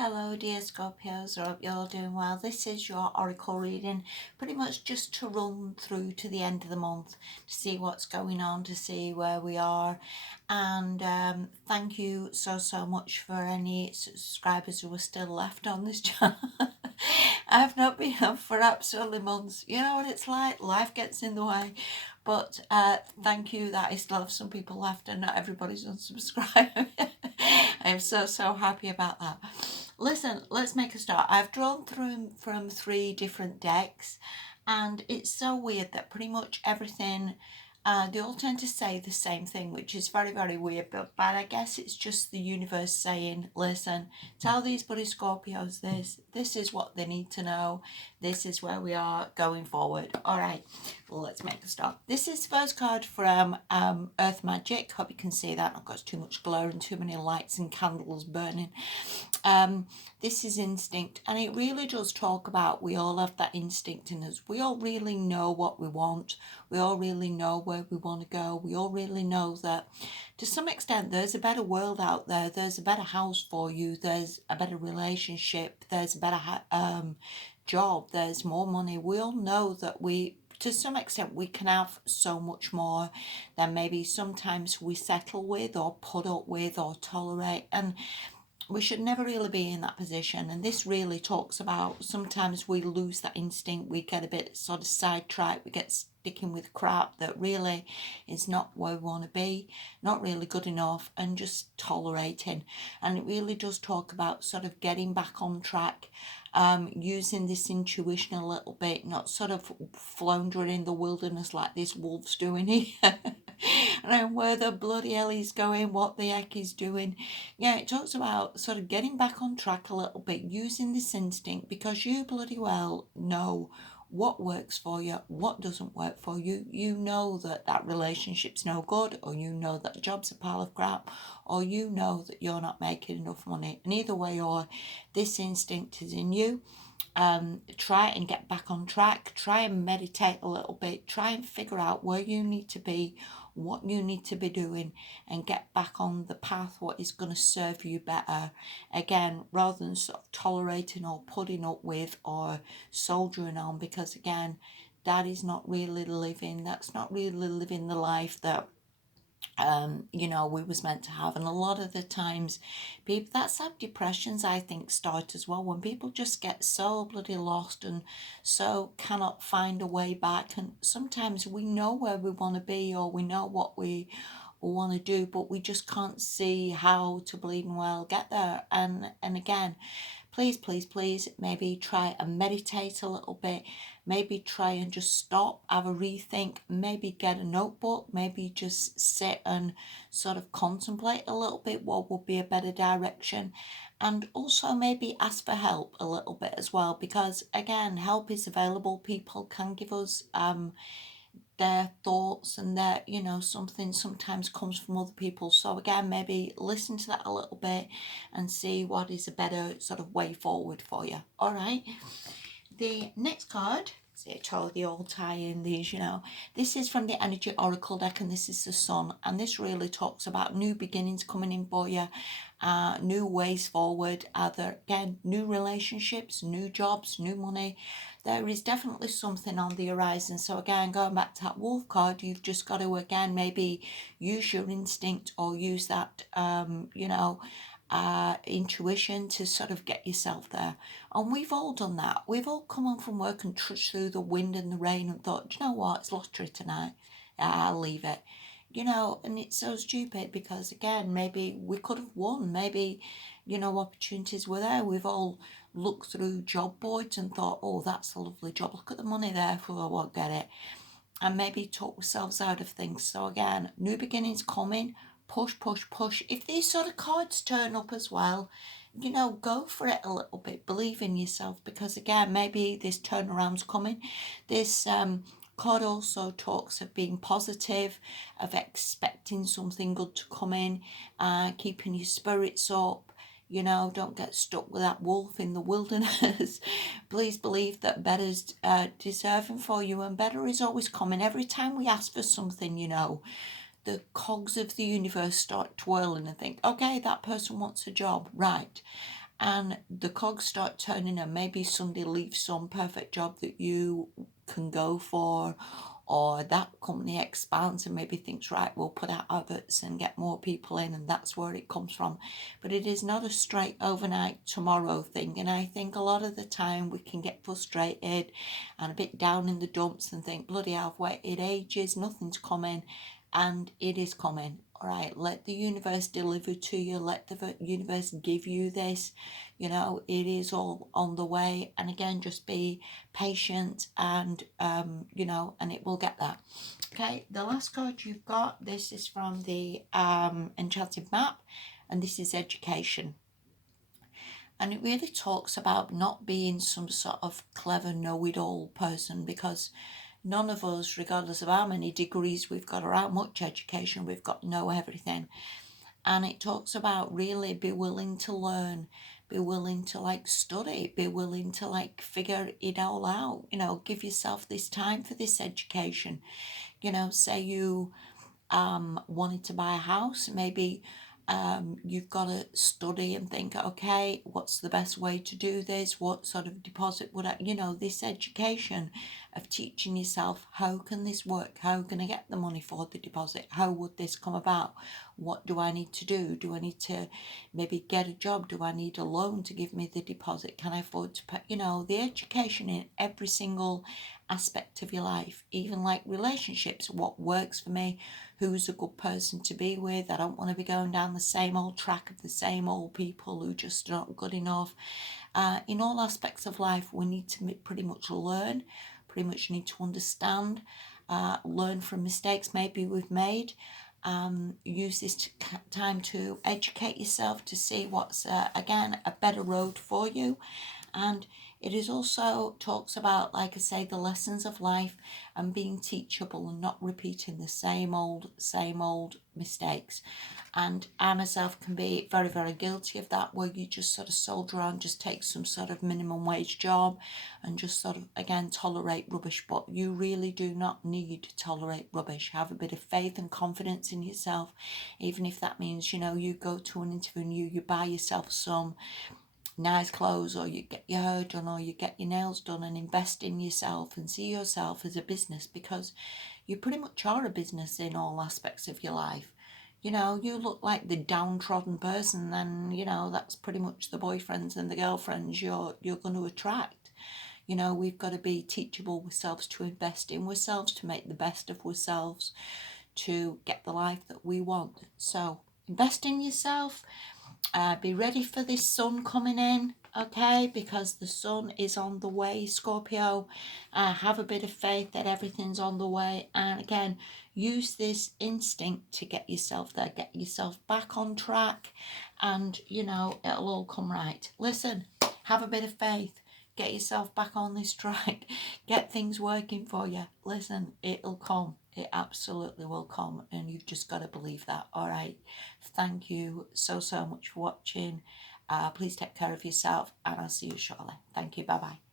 Hello dear Scorpios, I hope you're all doing well. This is your oracle reading, pretty much just to run through to the end of the month, to see what's going on, to see where we are. And thank you so much for any subscribers who are still left on this channel. I've not been up for absolutely months. You know what it's like, life gets in the way. But thank you that I still have some people left and not everybody's unsubscribed. I am so happy about that. Listen, let's make a start. I've drawn through from 3 different decks, and it's so weird that pretty much everything, they all tend to say the same thing, which is very weird, but I guess it's just the universe saying, listen, tell these bloody Scorpios this is what they need to know, this is where we are going forward. All right, well, let's make a start. This is the first card from Earth Magic. Hope you can see that. I've got too much glare and too many lights and candles burning. This is instinct, and it really does talk about we all have that instinct in us. We all really know what we want. We all really know where we want to go. We all really know that to some extent there's a better world out there. There's a better house for you. There's a better relationship. There's a better job. There's more money. We all know that to some extent we can have so much more than maybe sometimes we settle with or put up with or tolerate, and we should never really be in that position. And this really talks about sometimes we lose that instinct, we get a bit sort of sidetracked, we get sticking with crap that really is not where we want to be, not really good enough, and just tolerating. And it really does talk about sort of getting back on track, using this intuition a little bit, not sort of floundering in the wilderness like this wolf's doing here. And where the bloody hell he's going, what the heck he's doing. Yeah, it talks about sort of getting back on track a little bit, using this instinct, because you bloody well know what works for you, what doesn't work for you. You know that that relationship's no good, or you know that the job's a pile of crap, or you know that you're not making enough money. And either way, or this instinct is in you. Try and get back on track. Try and meditate a little bit. Try and figure out where you need to be, what you need to be doing, and get back on the path what is going to serve you better. Again, rather than sort of tolerating or putting up with or soldiering on, because again, that is not really living. That's not really living the life that we was meant to have. And a lot of the times people, that's how depressions I think start as well, when people just get so bloody lost and so cannot find a way back. And sometimes we know where we want to be, or we know what we want to do, but we just can't see how to bleeding well get there. And again, please, maybe try and meditate a little bit. Maybe try and just stop, have a rethink, maybe get a notebook, maybe just sit and sort of contemplate a little bit what would be a better direction. And also maybe ask for help a little bit as well, because again, help is available. People can give us their thoughts, and their something sometimes comes from other people. So again, maybe listen to that a little bit and see what is a better sort of way forward for you. All right, the next card, see, I told you all tie in these, this is from the Energy Oracle deck, and this is the Sun, and this really talks about new beginnings coming in for you, new ways forward, either again new relationships, new jobs, new money. There is definitely something on the horizon. So again, going back to that wolf card, you've just got to again maybe use your instinct, or use that intuition to sort of get yourself there. And we've all done that. We've all come home from work and trudged through the wind and the rain and thought, you know what, it's lottery tonight, I'll leave it. And it's so stupid, because again, maybe we could have won, maybe opportunities were there. We've all looked through job boards and thought, oh, that's a lovely job, look at the money there, for I won't get it, and maybe talk ourselves out of things. So again, new beginnings coming, push. If these sort of cards turn up as well, go for it a little bit, believe in yourself, because again, maybe this turnaround's coming. This card also talks of being positive, of expecting something good to come in, keeping your spirits up. Don't get stuck with that wolf in the wilderness. Please believe that better's deserving for you, and better is always coming. Every time we ask for something, the cogs of the universe start twirling and think, okay, that person wants a job, right. and the cogs start turning, and maybe somebody leaves some perfect job that you can go for, or that company expands and maybe thinks, right, we'll put out adverts and get more people in, and that's where it comes from. But it is not a straight overnight tomorrow thing. And I think a lot of the time we can get frustrated and a bit down in the dumps and think, bloody hell, I've waited ages, nothing's coming. And it is coming. All right, let the universe deliver to you, let the universe give you this. You know, it is all on the way. And again, just be patient, and you know, and it will get there. Okay, the last card you've got, this is from the enchanted map, and this is education. And it really talks about not being some sort of clever know-it-all person, because none of us, regardless of how many degrees we've got or how much education we've got, know everything. And it talks about really be willing to learn, be willing to like study, be willing to like figure it all out. You know, give yourself this time for this education. You know, say you wanted to buy a house, maybe you've got to study and think, okay, what's the best way to do this? What sort of deposit would I, you know, this education of teaching yourself, how can this work? How can I get the money for the deposit? How would this come about? What do I need to do? Do I need to maybe get a job? Do I need a loan to give me the deposit? Can I afford to pay? You know, the education in every single aspect of your life, even like relationships, what works for me, who's a good person to be with. I don't want to be going down the same old track of the same old people who just aren't good enough. In all aspects of life, we need to pretty much learn, pretty much need to understand, learn from mistakes maybe we've made. Use this time to educate yourself to see what's, again, a better road for you. And it is also talks about, like I say, the lessons of life and being teachable and not repeating the same old mistakes. And I myself can be very, very guilty of that, where you just sort of soldier on, just take some sort of minimum wage job and just sort of, again, tolerate rubbish. But you really do not need to tolerate rubbish. Have a bit of faith and confidence in yourself, even if that means, you know, you go to an interview and you buy yourself some nice clothes, or you get your hair done, or you get your nails done, and invest in yourself and see yourself as a business, because you pretty much are a business in all aspects of your life. You know, you look like the downtrodden person, then, you know, that's pretty much the boyfriends and the girlfriends you're going to attract. You know, we've got to be teachable ourselves, to invest in ourselves, to make the best of ourselves, to get the life that we want. So invest in yourself. Be ready for this sun coming in, okay, because the sun is on the way, Scorpio. Have a bit of faith that everything's on the way, and again, use this instinct to get yourself there, get yourself back on track, and you know, it'll all come right. Listen, have a bit of faith, get yourself back on this track, get things working for you. Listen, it'll come. It absolutely will come, and you've just got to believe that. All right. Thank you so much for watching. Please take care of yourself, and I'll see you shortly. Thank you. Bye bye.